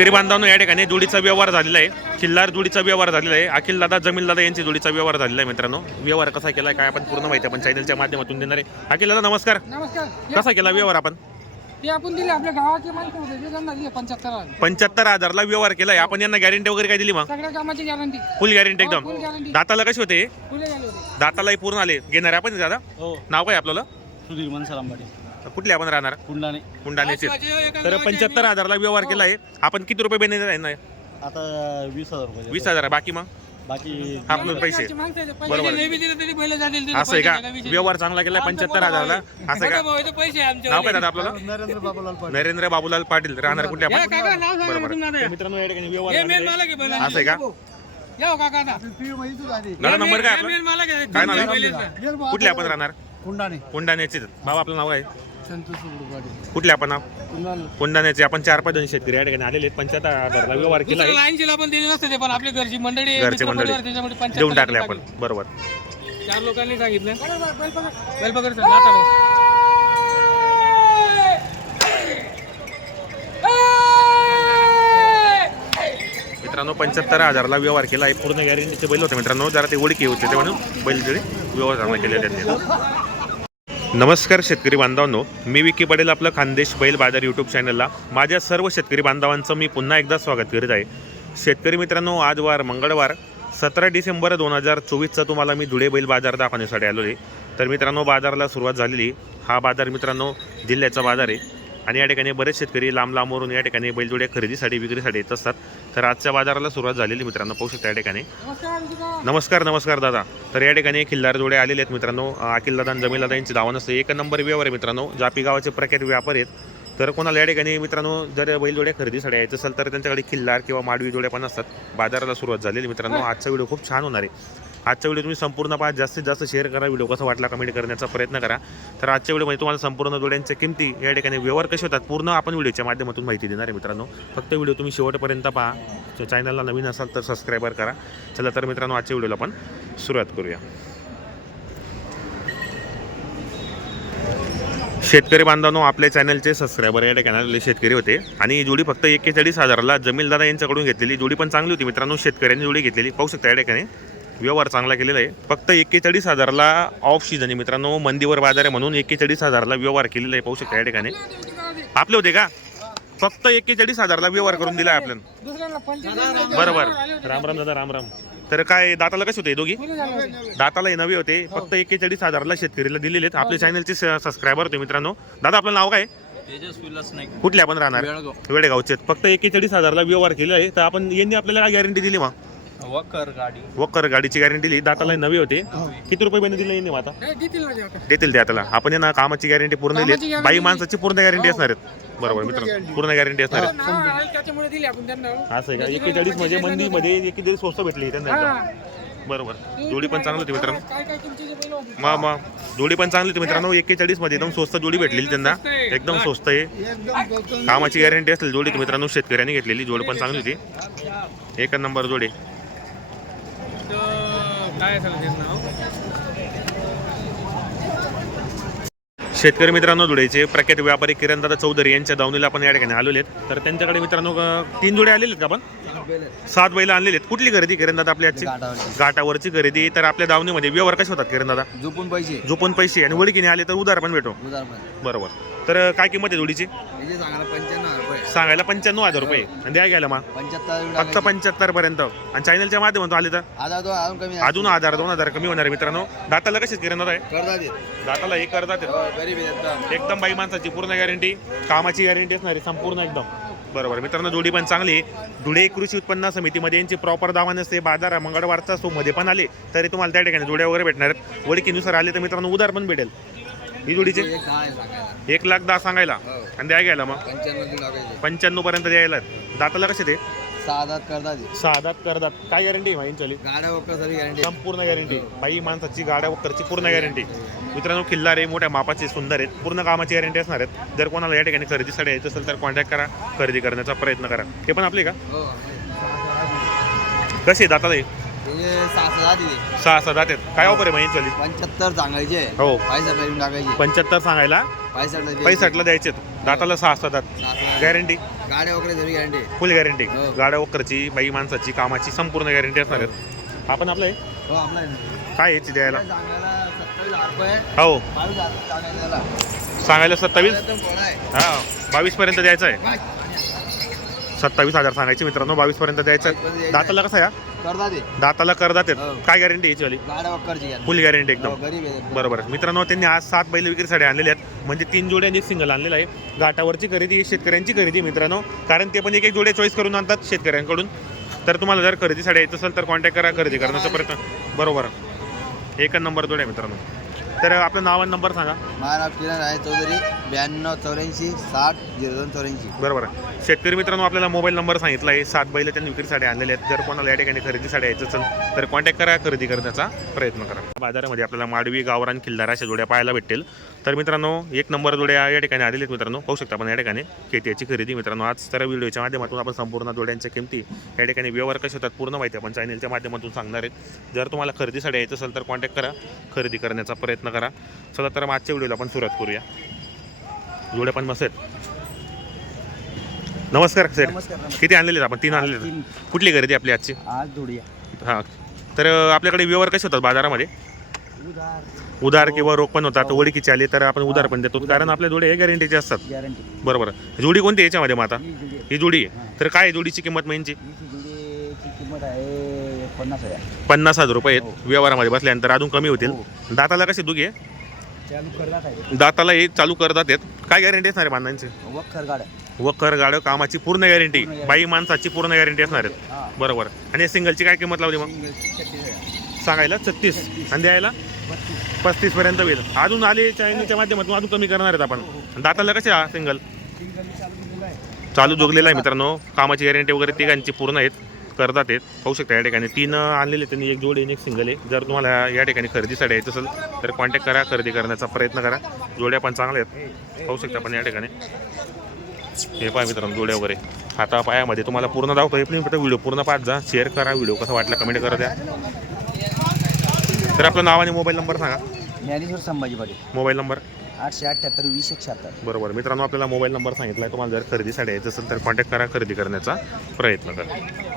तरी बांधवांनो या ठिकाणी जोडीचा व्यवहार झालेला आहे. खिल्लार जोडीचा व्यवहार झालेला आहे. अखिल दादा जमील दादा यांची जोडीचा व्यवहार झालेला आहे मित्रांनो. व्यवहार कसा केला काय आपण पूर्ण माहिती आपण चॅनलच्या माध्यमातून देणार आहे. अखिल दादा नमस्कार. नमस्कार. कसा केला व्यवहार आपण? ते आपण दिले आपल्या गावाचे माणसं होते ते त्यांना दिले पंच्याहत्तर हजार. पंच्याहत्तर हजारला व्यवहार केलाय. आपण यांना गॅरंटी वगैरे काय दिली मग? सगळ्या कामाची गॅरंटी फुल गॅरंटी एकदम. फुल गॅरंटी दाताला कसे होते? फुले झाले होते. दातालाही पूर्ण आले. घेणार आपण दादा? हो. नाव काय आपल्याला सुधीर मनसर आंबाडे. कुठले आपण राहणार? कुंडाने कुंडाण्याचे तर पंच्याहत्तर हजारला व्यवहार केला आहे. आपण किती रुपये बेने? आता वीस हजार रुपये वीस हजार. बाकी मग? बाकी आपलं पैसे. बरोबर. असं आहे का? व्यवहार चांगला केला पंच्याहत्तर हजारला. असं आहे का पैसे आमचे नाव काय दादा आपल्याला नरेंद्र बाबूलाल पाटील. नरेंद्र बाबूलाल पाटील. राहणार आपण? बरोबर. मित्रांनो या ठिकाणी व्यवहार हे. असं आहे का? हो. दादा नंबर काय हे आपला. काय नाव. कुठले आपण राहणार? कुंडाने कोंडाण्याचे भाऊ आपलं नाव आहे संतोष सुब्रत पाटील. कुठले आपण नाव? कुणाल? कोंडाण्याचे आपण चार पाच जण शेतकरी या ठिकाणी आलेले आहेत. पंच्याहत्तर हजारला व्यवहार केला आहे. दुसऱ्याला 80 ला पण दिले नसते ते पण आपली घरची मंडळी आहे, घरचे मित्र मंडळी. परिवार, त्याच्यामुळे 75 देऊन टाकले ला आपण. टाकले. बरोबर. चार लोकांनी सांगितलं. सर, बघ. मित्रांनो पंच्याहत्तर हजारला व्यवहार केला आहे. पूर्ण गॅरंटीचे बैल होते मित्रांनो. जरा ते ओळखी होते ते म्हणून बैल तरी व्यवहार चांगला केलेले आहेत. नमस्कार शेतकरी बांधवांनो मी विकी पडेल आपलं खानदेश बैल बाजार यूट्यूब चॅनलला माझ्या सर्व शेतकरी बांधवांचं मी पुन्हा एकदा स्वागत करीत आहे. शेतकरी मित्रांनो आज वार मंगळवार सतरा डिसेंबर दोन हजार चोवीसचा तुम्हाला मी धुळे बैल बाजार दाखवण्यासाठी आलो आहे. तर मित्रांनो बाजारला सुरुवात झालेली. हा बाजार मित्रांनो जिल्ह्याचा बाजार आहे. आणि या ठिकाणी बरेच शेतकरी लांब लांबवरून या ठिकाणी बैलजोड्या खरेदीसाठी विक्रीसाठी येत असतात. तर आजच्या बाजाराला सुरुवात झालेली मित्रांनो पाहू शकता या ठिकाणी. नमस्कार. नमस्कार दादा. तर या ठिकाणी खिल्लार जोडे आलेले आहेत मित्रांनो. अखिल दादा आणि जमील दादा यांची दावा नसते एक नंबर व्यवहार आहे मित्रांनो. जापी गावाचे प्रख्यात व्यापार आहेत. तर कोणाला या ठिकाणी मित्रांनो जर बैलजोड्या खरेदीसाठी यायचं असेल तर त्यांच्याकडे खिल्लार किंवा माडवी जोड्या पण असतात. बाजाराला सुरुवात झालेली मित्रांनो. आजचा व्हिडिओ खूप छान होणार आहे. आजचा व्हिडिओ तुम्ही संपूर्ण पाहा जास्तीत जास्त शेअर करा व्हिडिओ कसा वाटला कमेंट करण्याचा प्रयत्न करा. तर आजच्या व्हिडिओमध्ये तुम्हाला संपूर्ण जोड्यांच्या किमती या ठिकाणी व्यवहार कसे होतात पूर्ण आपण व्हिडिओच्या माध्यमातून माहिती देणार आहे मित्रांनो. फक्त व्हिडिओ तुम्ही शेवटपर्यंत पहा. चॅनलला नवीन असाल तर सबस्क्राईबर करा. चला तर मित्रांनो आजच्या व्हिडिओला आपण सुरुवात करूया. शेतकरी बांधवांनो आपल्या चॅनलचे सबस्क्रायबर या ठिकाणी शेतकरी होते. आणि ही जोडी फक्त एक्केचाळीस हजाराला जमीलदादा यांच्याकडून घेतलेली. जोडी पण चांगली होती मित्रांनो शेतकऱ्यांनी जोडी घेतलेली. पाहू शकता या ठिकाणी. व्यवहार चांगला केलेला आहे. फक्त एक्केचाळीस हजाराला ऑफ सीझन आहे मित्रांनो. मंदीवर बाजार आहे म्हणून एक्केचाळीस हजारला व्यवहार केलेला आहे. पाहू शकता या ठिकाणी. आपले होते का? फक्त एक्केचाळीस हजारला व्यवहार करून दिला आहे आपल्याला बरोबर. राम राम दादा राम राम. तर काय दाताला कसे होते दोघी. दाताला हे नवे होते. फक्त एक्केचाळीस हजारला शेतकरीला दिलेले आहेत. आपल्या चॅनलचे सबस्क्रायबर होते मित्रांनो. दादा आपलं नाव काय? तेजस विलास नाही कुठले आपण राहणार आहेत. फक्त एक्केचाळीस हजारला व्यवहार केले आहे. तर आपण यांनी आपल्याला काय गॅरंटी दिली मग? वकर गाडी. वकर गाडीची गॅरंटी दिली. दाताला हे नवे होते. किती रुपये बेने दिले मग आता? नाही, देतील ना ते आता. देतील दाताला आपण यांना कामाची गॅरंटी पूर्ण दिली. guarantee बाई. माणसाची पूर्ण गॅरंटी असणार आहेत. बरोबर मित्रांनो. पूर्ण गॅरंटी असणार नाव आहे, त्याच्यामुळे दिली आपण त्यांना. असं आहे का? एक्केचाळीस म्हणजे मंदीमध्ये एकेचाळीस स्वस्त भेटली त्यांना एकदम. हा. बरोबर जोडी पण चांगली होती मित्रांनो. काय काय किमतीचे बैल होते? मग मग जोडी पण चांगली होती मित्रांनो. एक्केचाळीसमध्ये एकदम स्वस्त जोडी भेटलेली त्यांना. एकदम स्वस्त आहे. कामाची गॅरंटी असेल जोडी तर मित्रांनो शेतकऱ्यांनी घेतलेली. जोड पण चांगली होती. एक नंबर जोडी. काय नाव? शेतकरी मित्रांनो जोड्याचे प्रख्यात व्यापारी किरणदादा चौधरी यांच्या दावणीला आपण या ठिकाणी आलेले आहेत. तर त्यांच्याकडे मित्रांनो तीन जोडे आलेले आहेत का आपण? सात बैल आणलेले आहेत. कुठली खरेदी किरणदादा आपली आजची? घाटावरची. खरेदी. तर आपल्या दावणीमध्ये व्यवहार कसे होतात किरणदादा? झोपून पैसे. झोपून पैसे. आणि वडकीने आले तर उधार पण भेटो. बरोबर. तर काय किंमत आहे जोडीची सांगायला पंच्याण्णव हजार रुपये. आणि द्या घ्यायला मग. पंच्याहत्तर फक्त पंच्याहत्तर पर्यंत. आणि चॅनलच्या माध्यमातून आले तर? आता तो अजून कमी अजून हजार दोन हजार कमी होणार आहे मित्रांनो. दाताला कशीच किरण आहे करता दाताला हे करतात गरीब आहे एकदम. एकदम बाई माणसाची पूर्ण गॅरंटी कामाची गॅरंटी असणार आहे संपूर्ण एकदम. बरोबर. मित्रांनो जोडी पण चांगली आहे. धुळे कृषी उत्पन्न समितीमध्ये यांची प्रॉपर दावा नसते. बाजार आहे, मंगळवारचा सो मध्ये पण आले. तरी तुम्हाला त्या ठिकाणी जोड्या वगैरे भेटणार आहेत. वडकीनुसार आले तर मित्रांनो उधार पण भेटेल. ही जोडीचे? एक लाख दहा सांगायला? हो. आणि द्या घ्यायला मग. पंच्याण्णव पर्यंत द्यायला. दाताला कसे ते? दात देत सहा करतात. काय गॅरंटी आहे चली गाड्या गॅरंटी संपूर्ण गॅरंटी. बाई माणसाची गाड्या वक्करची पूर्ण गॅरंटी. मित्रांनो किल्लार आहे मोठ्या मापाचे सुंदर आहेत. पूर्ण कामाची गॅरंटी असणार आहेत. जर कोणाला या ठिकाणी खरेदीसाठी यायचं असेल तर कॉन्टॅक्ट करा. खरेदी करण्याचा प्रयत्न करा. हे पण आपले का? हो कसे त्याचे सहा सहा आहेत काय ऑफर आहे माहिती चली पंच्याहत्तर सांगायचे. हो. टाकायचे. पंच्याहत्तर सांगायला? पैसा पैसाटला द्यायचे दाताला सहा सहा दात. गॅरंटी गाड्या वगैरे गॅरंटी फुल गॅरंटी हो. गाड्या वक्करची बाई माणसाची कामाची संपूर्ण गॅरंटी असणार आहेत. आपण आपलं आहे हो. काय याची द्यायला? हो. सांगायला सत्तावीस? हा. बावीस पर्यंत द्यायचं आहे? सत्तावीस हजार सांगायचे मित्रांनो. बावीस पर्यंत द्यायचं आहे. दाताला कसं आहे हा? दाताला करदात हो. आहेत काय गॅरंटी याची वाली? गाड्या वक्करची गॅरंटी फुल गॅरंटी हो, एकदम गरीब आहे बरोबर मित्रांनो त्यांनी आज सात बैल विक्रीसाठी आणलेले आहेत. म्हणजे तीन जोड्या आणि एक सिंगल आणलेला आहे. घाटावरची खरेदी ही शेतकऱ्यांची खरेदी मित्रांनो. कारण ते पण एक एक जोड्या चॉईस करून आणतात शेतकऱ्यांकडून. तर तुम्हाला जर खरेदीसाठी यायचं असेल तर कॉन्टॅक्ट करा खरेदी करण्याचा प्रयत्न. बरोबर. एक नंबर जोड्या मित्रांनो. तर आपलं नाव आणि नंबर सांगा. माझं नाव किरण आहे चौधरी ब्याण्णव चौऱ्याऐंशी साठ झिरो दोन चौऱ्याऐंशी. बरोबर आहे. शेतकरी मित्रांनो आपल्याला मोबाईल नंबर सांगितला आहे. सात बैल त्यांनी विक्रीसाठी आणलेले आहेत. जर कोणाला या ठिकाणी खरेदीसाठी यायचं असेल तर कॉन्टॅक्ट करा खरेदी करण्याचा प्रयत्न करा. बाजारामध्ये आपल्याला माडवी गावरान किल्लार अशा जोड्या पाहायला भेटेल तर मित्रांनो एक नंबर जोड्या या ठिकाणी आलेल्या आहेत मित्रांनो. पाहू शकता आपण या ठिकाणी केटीची खरेदी. मित्रांनो आज तर व्हिडिओच्या माध्यमातून आपण संपूर्ण जोड्यांच्या किमती या ठिकाणी व्यवहार कसे होतात पूर्ण माहिती आपण चॅनलच्या माध्यमातून सांगणार आहेत. जर तुम्हाला खरेदीसाठी यायचं असेल तर कॉन्टॅक्ट करा. खरेदी करण्याचा प्रयत्न करा. चला तर आजच्या व्हिडिओला आपण सुरुवात करूया. जोड्या पण मस्त आहेत. नमस्कार सर. किती आणलेले आपण? तीन आणलेले. कुठली खरेदी आपली आजची? आज धुडिया. हां. तर आपल्याकडे व्यवहार कसे होतात बाजारामध्ये? उधार. किंवा रोख पण होतात ओळखीचे आले तर आपण उधार पण देतो. कारण आपल्या जोडे हे गॅरंटीचे असतात. गॅरंटी बरोबर. जोडी कोणती आहे याच्यामध्ये मग आता? ही जुडी ही आहे. तर काय जोडीची किंमत महिनची ही जुडीची किंमत आहे पन्नास हजार. पन्नास हजार रुपये आहेत. हो. व्यवहारामध्ये बसल्यानंतर अजून कमी होतील. हो. दाताला कशी दुखी चालू आहे दाताला हे चालू करतात आहेत. काय गॅरंटी असणार आहे बांधांची वखर गाड्या. वखर गाड्या कामाची पूर्ण गॅरंटी. बाई माणसाची पूर्ण गॅरंटी असणार आहेत. हा. बरोबर. आणि सिंगलची काय किंमत लावली मग? सांगायला छत्तीस. आणि द्यायला? बत्तीस पस्तीस पर्यंत होईल. अजून आले चायनीच्या माध्यमातून अजून कमी करणार आहेत आपण. दाताला कसे हा सिंगल चालू केलेलं आहे. चालू जोगलेला आहे मित्रांनो. कामाची गॅरंटी वगैरे तिघांची पूर्ण आहेत. करतात आहेत पाहू शकता या ठिकाणी. तीन आणलेले त्यांनी. एक जोडी आणि एक सिंगल आहे. जर तुम्हाला या ठिकाणी खरेदीसाठी यायचं असेल तर कॉन्टॅक्ट करा. खरेदी करण्याचा प्रयत्न करा. जोड्या पण चांगल्या आहेत. पाहू शकता आपण या ठिकाणी. हे पहा मित्रांनो जोड्या वगैरे. हाता पायामध्ये तुम्हाला पूर्ण दाखवतो. पण फक्त व्हिडिओ पूर्ण पाच जा. शेअर करा. व्हिडिओ कसा वाटला कमेंट करा द्या. तर आपलं नाव आणि मोबाईल नंबर सांगा. ज्ञानेश्वर संभाजी पाटील. Mobile number. आठशे अठ्ठ्याहत्तर वीस एक शहात्तर बरोबर. मित्रांनो आपल्याला मोबाईल नंबर सांगितला आहे तुम्हाला जर खरेदीसाठी यायचं असेल तर कॉन्टॅक्ट करा. खरेदी करण्याचा प्रयत्न करा.